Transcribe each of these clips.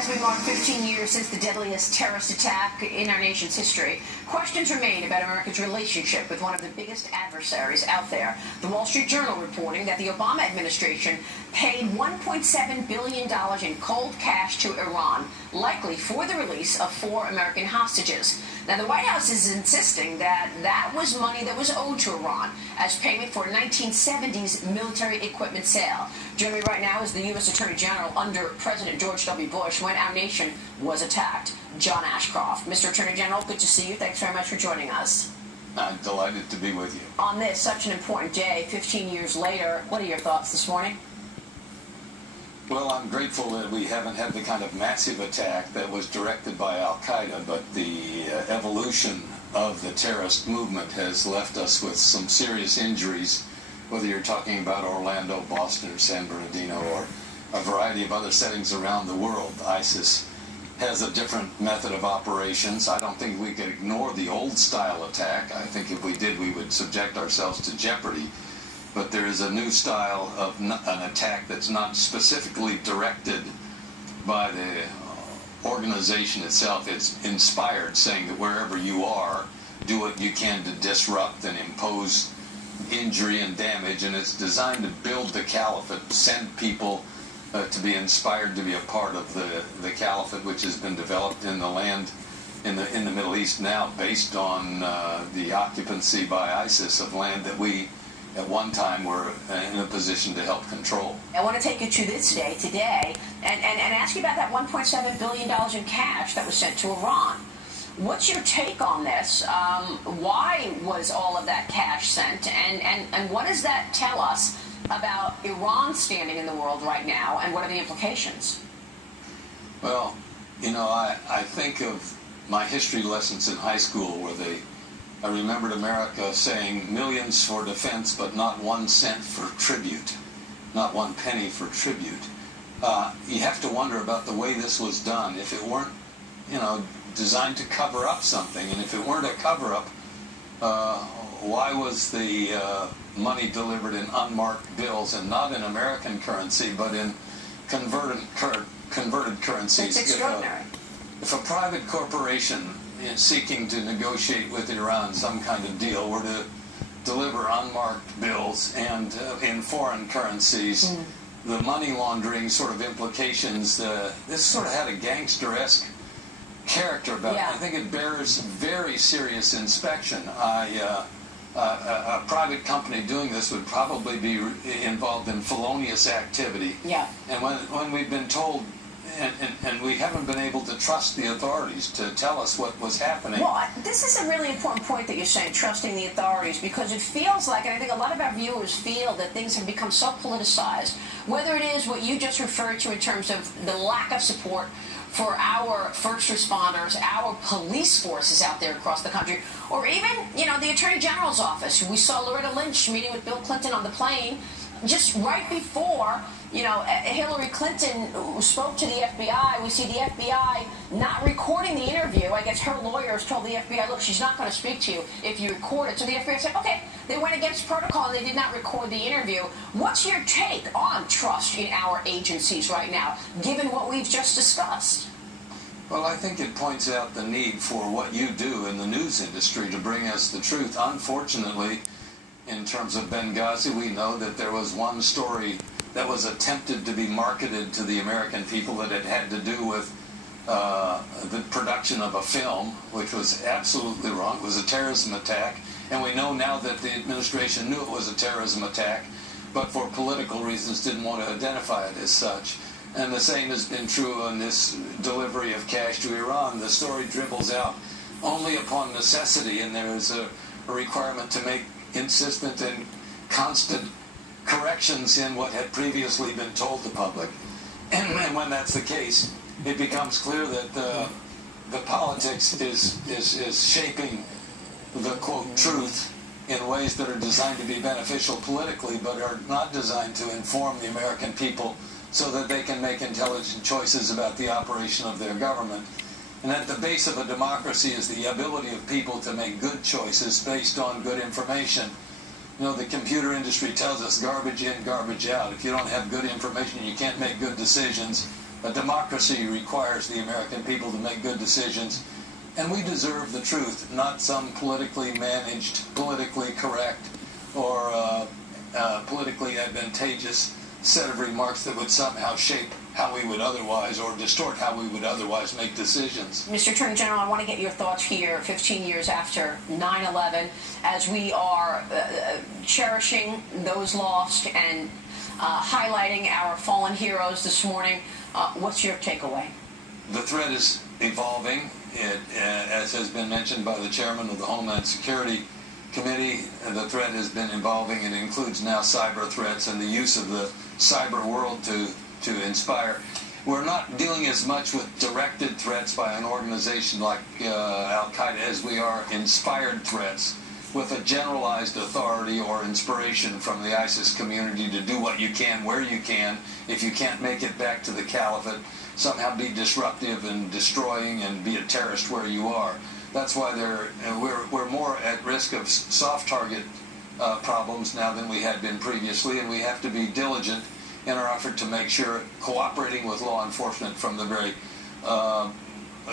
As we mark 15 years since the deadliest terrorist attack in our nation's history, questions remain about America's relationship with one of the biggest adversaries out there. The Wall Street Journal reporting that the Obama administration paid $1.7 billion in cold cash to Iran, likely for the release of 4 American hostages. Now, the White House is insisting that that was money that was owed to Iran as payment for a 1970s military equipment sale. Joining me right now is the U.S. Attorney General under President George W. Bush when our nation was attacked, John Ashcroft. Mr. Attorney General, good to see you. Thanks very much for joining us. I'm delighted to be with you. On this, such an important day, 15 years later, what are your thoughts this morning? Well, I'm grateful that we haven't had the kind of massive attack that was directed by Al-Qaeda, but the evolution of the terrorist movement has left us with some serious injuries, whether you're talking about Orlando, Boston, or San Bernardino, or a variety of other settings around the world. ISIS has a different method of operations. I don't think we could ignore the old-style attack. I think if we did, we would subject ourselves to jeopardy. But there is a new style of an attack that's not specifically directed by the organization itself. It's inspired, saying that wherever you are, do what you can to disrupt and impose injury and damage. And it's designed to build the caliphate, send people to be inspired to be a part of the caliphate, which has been developed in the land in the Middle East now, based on the occupancy by ISIS of land that we at one time were in a position to help control. I want to take you to this day, today, and ask you about that $1.7 billion in cash that was sent to Iran. What's your take on this? Why was all of that cash sent? And what does that tell us about Iran's standing in the world right now, and what are the implications? Well, you know, I think of my history lessons in high school where I remembered America saying millions for defense, but not 1 cent for tribute, not 1 penny for tribute. You have to wonder about the way this was done. If it weren't, designed to cover up something, and if it weren't a cover-up, why was the money delivered in unmarked bills and not in American currency, but in converted currencies? It's extraordinary. If a private corporation seeking to negotiate with Iran some kind of deal were to deliver unmarked bills and in foreign currencies, the money laundering sort of implications, this sort of had a gangster-esque character about it. I think it bears very serious inspection. A private company doing this would probably be involved in felonious activity. And when we've been told, and we haven't been able to trust the authorities to tell us what was happening. Well, this is a really important point that you're saying, trusting the authorities, because it feels like, and I think a lot of our viewers feel, that things have become so politicized, whether it is what you just referred to in terms of the lack of support for our first responders, our police forces out there across the country, or even, the Attorney General's office. We saw Loretta Lynch meeting with Bill Clinton on the plane just right before, Hillary Clinton spoke to the FBI. We see the FBI not recording the interview. I guess her lawyers told the FBI, look, she's not going to speak to you if you record it. So the FBI said, okay, they went against protocol and they did not record the interview. What's your take on trust in our agencies right now, given what we've just discussed? Well, I think it points out the need for what you do in the news industry to bring us the truth. Unfortunately, in terms of Benghazi, we know that there was one story that was attempted to be marketed to the American people that it had to do with the production of a film, which was absolutely wrong. It was a terrorism attack, and we know now that the administration knew it was a terrorism attack, but for political reasons didn't want to identify it as such. And the same has been true on this delivery of cash to Iran. The story dribbles out only upon necessity, and there is a requirement to make insistent and constant corrections in what had previously been told the public. And when that's the case, it becomes clear that the politics is shaping the, quote, truth in ways that are designed to be beneficial politically, but are not designed to inform the American people so that they can make intelligent choices about the operation of their government. And at the base of a democracy is the ability of people to make good choices based on good information. The computer industry tells us garbage in, garbage out. If you don't have good information, you can't make good decisions. A democracy requires the American people to make good decisions, and we deserve the truth, not some politically managed, politically correct, or politically advantageous set of remarks that would somehow shape how we would otherwise, or distort how we would otherwise make decisions. Mr. Attorney General, I want to get your thoughts here 15 years after 9/11, as we are cherishing those lost and highlighting our fallen heroes this morning. What's your takeaway? The threat is evolving. As has been mentioned by the chairman of the Homeland Security Committee, the threat has been evolving and includes now cyber threats and the use of the cyber world to inspire. We're not dealing as much with directed threats by an organization like Al-Qaeda as we are inspired threats with a generalized authority or inspiration from the ISIS community to do what you can, where you can. If you can't make it back to the caliphate, somehow be disruptive and destroying and be a terrorist where you are. That's why we're more at risk of soft target problems now than we had been previously, and we have to be diligent in our effort to make sure, cooperating with law enforcement from the very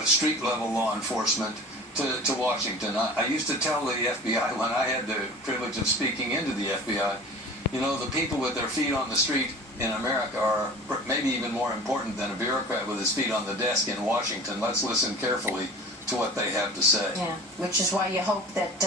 street level law enforcement to Washington. I used to tell the FBI when I had the privilege of speaking into the FBI, you know, the people with their feet on the street in America are maybe even more important than a bureaucrat with his feet on the desk in Washington. Let's listen carefully to what they have to say. Yeah, which is why you hope that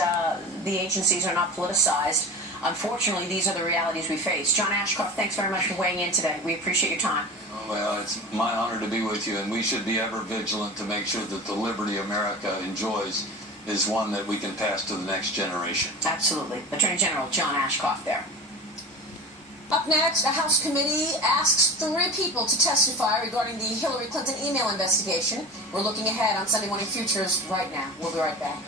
the agencies are not politicized. Unfortunately, these are the realities we face. John Ashcroft, thanks very much for weighing in today. We appreciate your time. Well, it's my honor to be with you, and we should be ever vigilant to make sure that the liberty America enjoys is one that we can pass to the next generation. Absolutely. Attorney General John Ashcroft there. Up next, a House committee asks 3 people to testify regarding the Hillary Clinton email investigation. We're looking ahead on Sunday Morning Futures right now. We'll be right back.